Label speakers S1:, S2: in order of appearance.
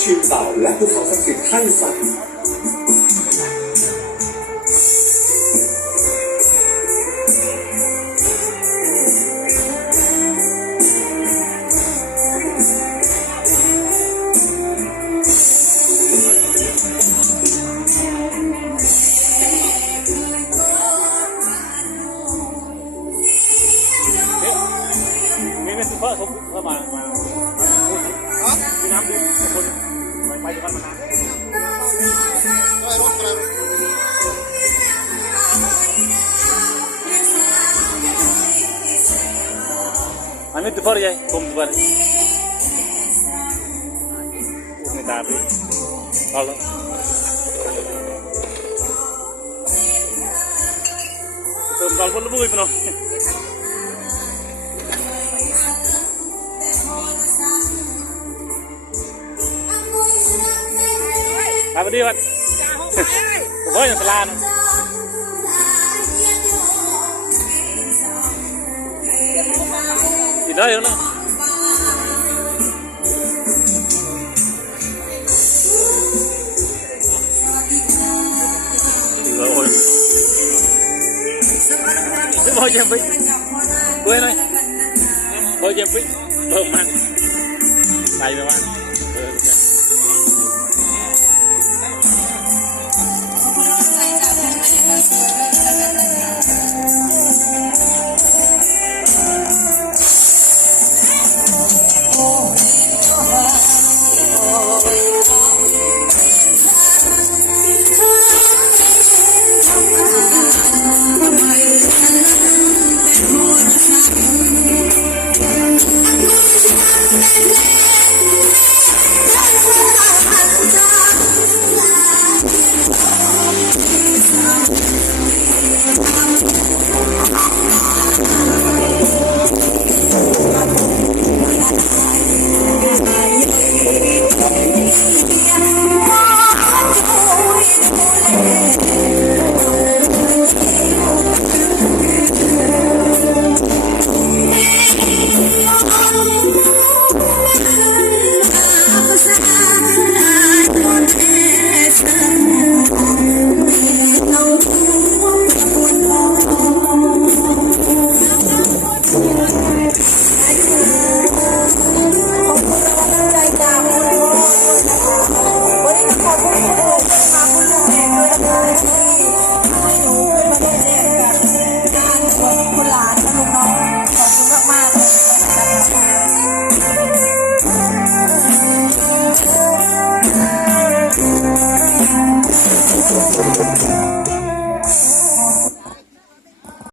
S1: ชิงเสาและภูเขาศักดิ์สิทธิ์ให้สัตว์
S2: นี่นี่คือเพื่อเขามามา nyambung dupar kan anu ya, kum dupar. Ini tapi, kalau kalau pun lebih उठ्ने làm đi bạn? Với là lan. Thì đây nó rồi. Thế bao giờ vĩnh Quên ơi Bao giờ vĩnh Bơm ăn. Tay bơm ăn. Ừ, bơm ăn
S3: Música